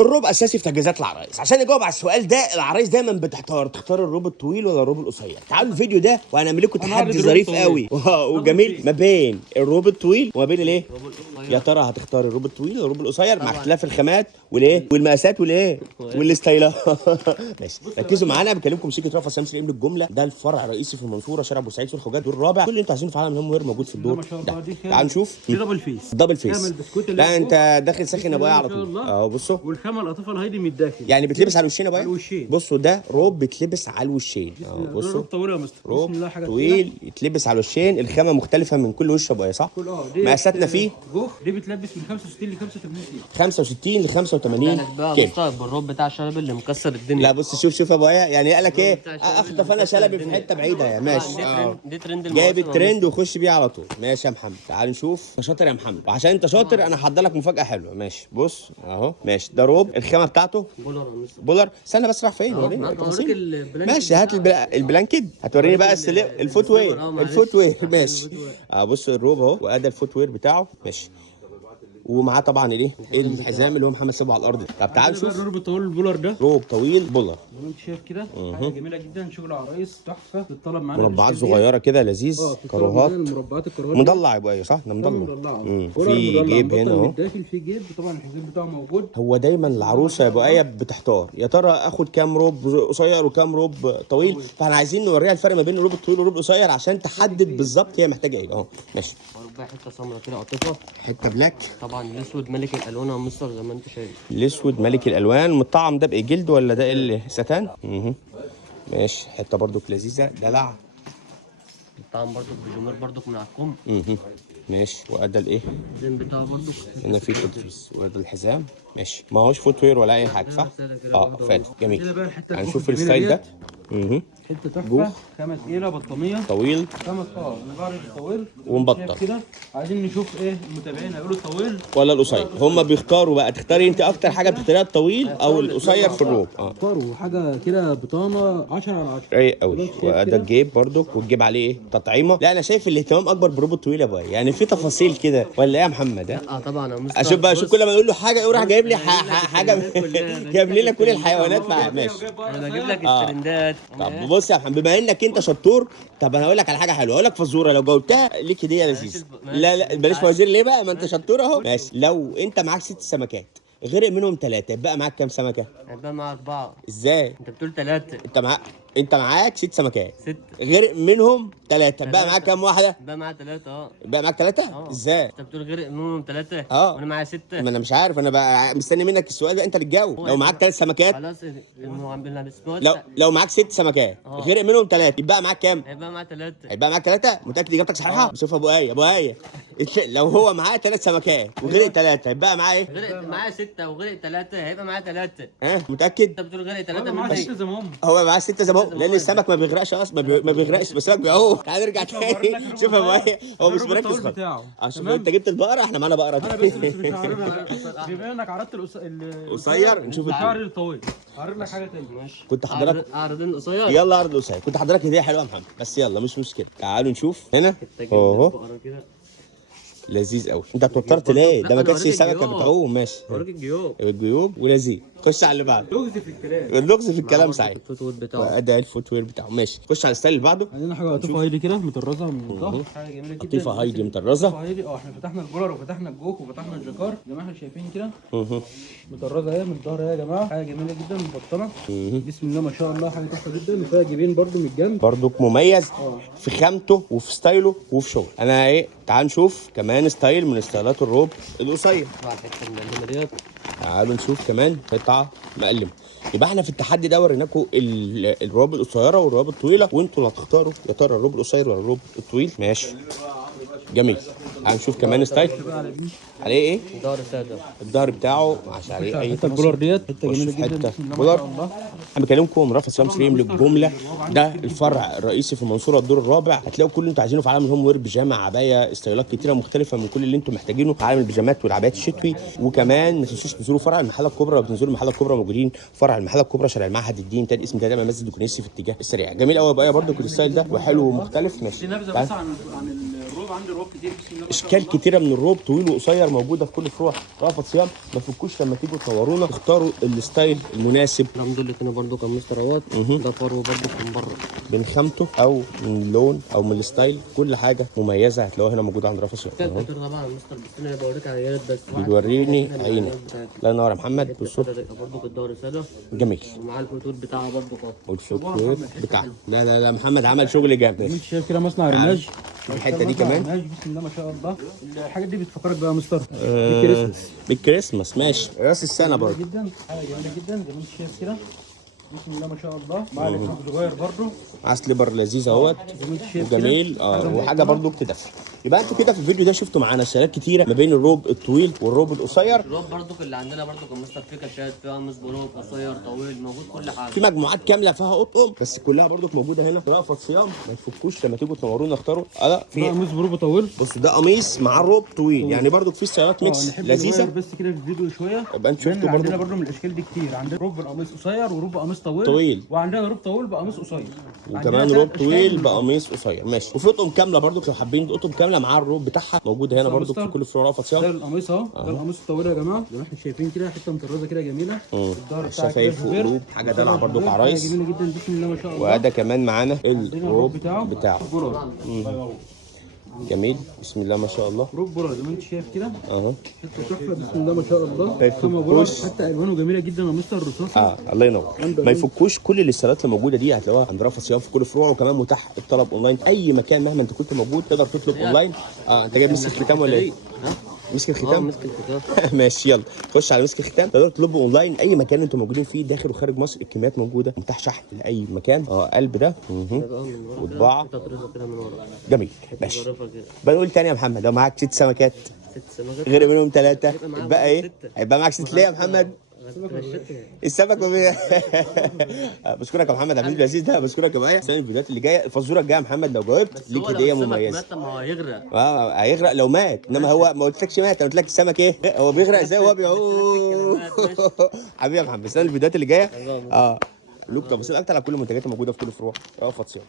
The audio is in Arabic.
الروب اساسي في تجهيزات العرايس. عشان نجاوب على السؤال ده، العرايس دايما تختار الروب الطويل ولا الروب القصير. تعالوا الفيديو ده وهنعمل لكم تحدي ظريف قوي وجميل ما بين الروب الطويل وما بين الايه. يا ترى هتختار الروب الطويل ولا الروب القصير مع اختلاف الخامات والايه والمقاسات والايه والستايلات. ماشي، ركزوا معانا. بكلمكم شركه رفع سمسم ام للجمله. ده الفرع الرئيسي في المنصوره، شارع بورسعيد سوق الخواجات، دور الرابع. كل اللي انتوا عايزينه في عالم الهوم وير موجود في الدور ده. تعالوا نشوف. دي دبل فيس. دبل فيس. لا انت داخل ساخن يا ابويا على طول. اهو بصوا، والخامه القطيفه الهايدي من الداخل، يعني بتلبس على الوشين يا ابويا. الوشين. بصوا ده روب بيتلبس على الوشين. بصوا روب طويل يا مستر. روب طويل يتلبس على الوشين. الخامه مختلفه من كل وش يا ابويا، صح؟ مقاساتنا فيه دي بتلبس من 65 ل 85 كيلو. 65 ل 85 كيلو. مستوعب الروب بتاع الشلبي اللي مكسر الدنيا. لا بص، شوف يا ابويا، يعني قال لك ايه؟ اخطف انا شلبي في حته بعيده يا ماشي. دي ترند جايب الترند وخش بيه على طول. ماشي يا محمد، تعال نشوف. انت شاطر يا محمد، وعشان انت شاطر انا هحضر لك مفاجاه حلوه. ماشي بص اهو. ماشي، ده روب الخامه بتاعته بولر. استنى بس، راح فين؟ وريني التفاصيل. ماشي، هات البلانكيت. هتوريني بقى الفوت وير. الفوت وير ماشي. بص الروب اهو، وادي الفوت وير بتاعه. ماشي، ومعاه طبعا الايه الحزام اللي هو محمد سيبه على الارض. طب تعال نشوف الروب الطويل البولر ده. روب طويل بولر زي ما انت شايف كده، حاجه جميله جدا. شغل عرايس تحفه. تتطلب معانا مربعات صغيره كده لذيذ. كروهات مربعات الكروهات مضلع يبقى صح. ده مضلع. في جيب هنا اهو. الداخل في جيب طبعا، الحزام بتاعه موجود. هو دايما العروسه يا ابو ايه بتحتار، يا ترى اخد كام روب قصير وكام روب طويل. فاحنا عايزين نوريها الفرق ما بين الروب الطويل والروب القصير عشان تحدد بالظبط هي محتاجه ايه. اهو ماشي. بقى حته سمراء كده قطيفه، حته بلاك. طبعا الاسود ملك الالوان يا مستر زي ما انت شايف. الاسود ملك الالوان. مطعم ده بايه، جلد ولا ده اللي ستان؟ ماشي. حته برضو لذيذه دلع. طبعا برضو بجمهور برضو من على الكم. ماشي. وادى الايه الزين بتاعه برضو هنا في تدريس. وادى الحزام. ماشي، ما هوش فوت وير ولا اي حاجه صح؟ فات جميل. هنشوف الستايل ده. حته تحفه، خامه تقيله، بطانيه طويل، خامه البعر طويل ومبطن كده. عايزين نشوف ايه المتابعين هيقولوا الطويل ولا القصير. هم بيختاروا بقى. تختاري انت اكتر حاجه بتختاريها الطويل او القصير في الروب. اختاروا حاجه كده بطانه 10 على 10 رايق قوي. وده الجيب برضو، والجيب عليه ايه تطعيمه. لا انا شايف الاهتمام اكبر بالروب الطويل يا ابويا، يعني في تفاصيل كده ولا ايه يا محمد؟ طبعا يا مستر. اشوف بقى، كل ما يقول له حاجه يقول راح جايب لي حاجه جايب لنا كل الحيوانات معاه. ماشي، انا بجيب لك الترندات. طب بص يا محمد، بما انك انت شطور، طب انا هقول لك على حاجه حلوه. هقول لك فزوره لو جاوبتها ليك هديه لذيذه. لا بلاش فوازير. ليه بقى؟ ما انت شطور اهو. ماشي، لو انت معاك 6 سمكات غرق منهم 3، يبقى معاك كام سمكه؟ هيبقى معاك 4. ازاي؟ انت بتقول 3. انت معاك 6 سمكات 6 غرق منهم 3، بقى معاك كام واحده؟ بقى معاك 3. بقى معاك 3. ازاي؟ انت بتقول غرق منهم 3 وانا معايا 6. ما انا مش عارف، انا بقى مستني منك السؤال ده انت اللي تجاوب. لو معاك 3 سمكات خلاص لو معاك 6 سمكات غرق منهم 3، يبقى معاك كام؟ هيبقى معاك 3. هيبقى معاك 3. متاكد اجابتك صحيحه؟ شوف ابو ايه لو هو معاه 3 سمكات وغرق 3، هيبقى معاه ايه؟ غرق معايا 6 وغرق 3 هيبقى معايا 3. متاكد؟ انت بتقول غرق 3 معاه 6 زي ما هم. هو معاه 6 زي ما هو، لان السمك ما بيغرقش اصلا. ما بيغرقش، بس السمك بيعوم. تعال نرجع تاني. شوف يا ابو ايه، هو مش مركز خالص. شوف انت جبت البقره، احنا معانا بقره. انا بس مش هعرضها. بما انك عرضت القصير، نشوف الشعر الطويل. هعرض لك حاجه تاني. ماشي. كنت حضرتك اعرض القصير. يلا اعرض القصير. كنت حضرتك هديه حلوه يا محمد، بس يلا مش مشكله. تعالوا نشوف هنا اهو. لذيذ قوي. انت اتوترت ليه؟ ده ما كانش سمكه بتعوم. ماشي، اوريك الجيوب ولذيذ. خش على اللي بعده. اللغز في الكلام سعيد. ده الفوت وير بتاعه. ماشي، خش على الستايل اللي بعده. عندنا حاجه لطيفه هايدي كده مطرزه من الظهر. حاجه جميله جدا. لطيفه هايدي مطرزه. احنا فتحنا البولر وفتحنا الجوك وفتحنا الجاكار يا جماعه. احنا شايفين كده مطرزه اهي من الظهر يا جماعه. حاجه جميله جدا مبطنه. بسم الله ما شاء الله. حاجه تحفه جدا. وفيها جيبين برده من الجنب. برده مميز في خامته وفي ستايله وفي شغل. انا ايه، تعال نشوف كمان ستايل من ستايلات الروب القصير. تعالوا نشوف كمان قطعه مقلمه. يبقى احنا في التحدي ده وريناكم الرواب القصيره والرواب الطويله، وانتوا اللي هتختاروا يا ترى الروب القصير ولا الروب الطويل. ماشي جميل. هنشوف كمان ستايل عليه ايه. الظهر بتاعه عشان عليه اي البولر ديت حته جميله جدا. بولر. انا بكلمكم رافع سمسم للجمله. ده الفرع الرئيسي في المنصوره الدور الرابع. هتلاقوا كل اللي انتوا عايزينه في عالم الهوم وير. بيجامه، عبايه، ستايلات كتيره مختلفه من كل اللي انتوا محتاجينه في عالم البيجامات والعبايات الشتوي. وكمان ما تنسوش تزوروا فرع المحله الكبرى. بتنزلوا المحله الكبرى موجودين فرع المحله الكبرى شارع المعهد الدين تاني اسم ده مسجد الكنيسي في اتجاه السريع. جميل قوي بقى برده كل الستايل ده وحلو ومختلف. ماشي. دي نبذه بس عن الروب عندي روب كتير بسم الله ما شاء اشكال الله. كتيره من الروب طويل وقصير موجوده في كل فروع رأفت صيام. ما تفكوش لما تيجوا تنورونا اختاروا الستايل المناسب الحمد لله كده برضو كان مستر اهوت. ده فرو برضو من بره. من خامته او من اللون او من الستايل، كل حاجه مميزه هتلاقوها هنا موجوده عند رأفت صيام. اهو كتير طبعا مستر، بس انا بوريك عينات بس. بيوريني عينك. الله ينور يا محمد. بالصوت برضو الدوري ساده جميل ومعاه الفوتور بتاعها برضو اهو. والفوتوات بتاعه. لا لا لا محمد عمل شغل جامد. انت شايف كده مصنع رماج. الحته دي كمان رماج بسم الله ما شاء الله. الحاجات دي بتفكرك بقى يا مستر بالكريسماس. بالكريسماس ماشي. راس السنه برضه جدا حاجه جميله جدا زي ما انت شايف كده بسم الله ما شاء الله. مع الاسلوب صغير برضه مع سليبر لذيذ اهوت زي ما انت شايف كده. وجميل. وحاجه برضه بتدفي. يبقى انتوا كده في الفيديو ده شفتوا معانا سلات كتيره ما بين الروب الطويل والروب القصير. الروب برضو اللي عندنا برضو كان مستر فيه كاشات، فيها قميص بروب قصير طويل، موجود كل حاجه. في مجموعات كامله فيها قطقم بس كلها برضه موجوده هنا. رأفت صيام ما تفكوش لما تيجوا تنورونا اختاروا. ده في قميص بروب طويل. بص ده قميص مع الروب طويل يعني برضه في ستايلات ميكس نحب لذيذه. نغير بس كده في الفيديو شويه. يبقى انتوا لأن شفتوا عندنا برضه برضه من الاشكال دي كتير. عندنا روب القميص قصير وروب قميص طويل. طويل. وعندنا روب طويل بقميص قصير. وكمان روب طويل بقميص قصير ماشي. وفي قطقم كامله برضه لو حابين قطقم كامله مع الروب بتاعها موجوده هنا برضه في كل فروع رأفت ده صيام. القميص اهو. ده القميص الطويل يا جماعه زي ما احنا شايفين كده، حته مطرزه كده جميله. الظهر بتاعها كده شفايف وقلوب حاجه دلع برضه حاجه كعرايس. جميله جدا بسم الله ما شاء الله. وهذا كمان معانا الروب بتاعه بولر. جميل بسم الله ما شاء الله. روب بولر زي ما انت شايف كده اهو حته تحفه بسم الله ما شاء الله. ما كما بولر يفكوش. حتى الوانه جميله جدا يا مستر الرصاصي. الله ينور. ما يفكوش. كل الاستيلات اللي موجوده دي هتلاقوها عند رأفت صيام في كل فروع. وكمان متاح الطلب اونلاين اي مكان مهما انت كنت موجود تقدر تطلب اونلاين. انت جايب مسك الختام ولا ايه؟ مسك الختام؟ مسك الختام. ماشي يلا خش على مسك الختام. تقدروا تطلبوا اونلاين اي مكان انتم موجودين فيه داخل وخارج مصر. الكميات موجوده متاح شحن لاي مكان. قلب ده وطباعه كده من ورا. جميل ماشي. ظريفة كده. بنقول تاني يا محمد لو معاك 6 سمكات 6 سمكات. غير منهم 3 معاهم يبقى ايه؟ 6. هيبقى معاك 6 ليه يا محمد؟ السمك بشكرك يا محمد عبد اللذيذ ده. بشكرك يا بقى. استنى الفيديوهات اللي جايه. الفزوره الجايه يا محمد لو جاوبت ليك هديه مميزه. ما هو هيغرق. هيغرق لو مات. انما هو ما قلتلكش مات. انا قلت لك السمك ايه هو بيغرق ازاي وهو بيعوم. حبيبي يا محمد. استنى الفيديوهات اللي جايه. لوك تفاصيل اكتر على كل المنتجات الموجوده في كل فروع رأفت صيام.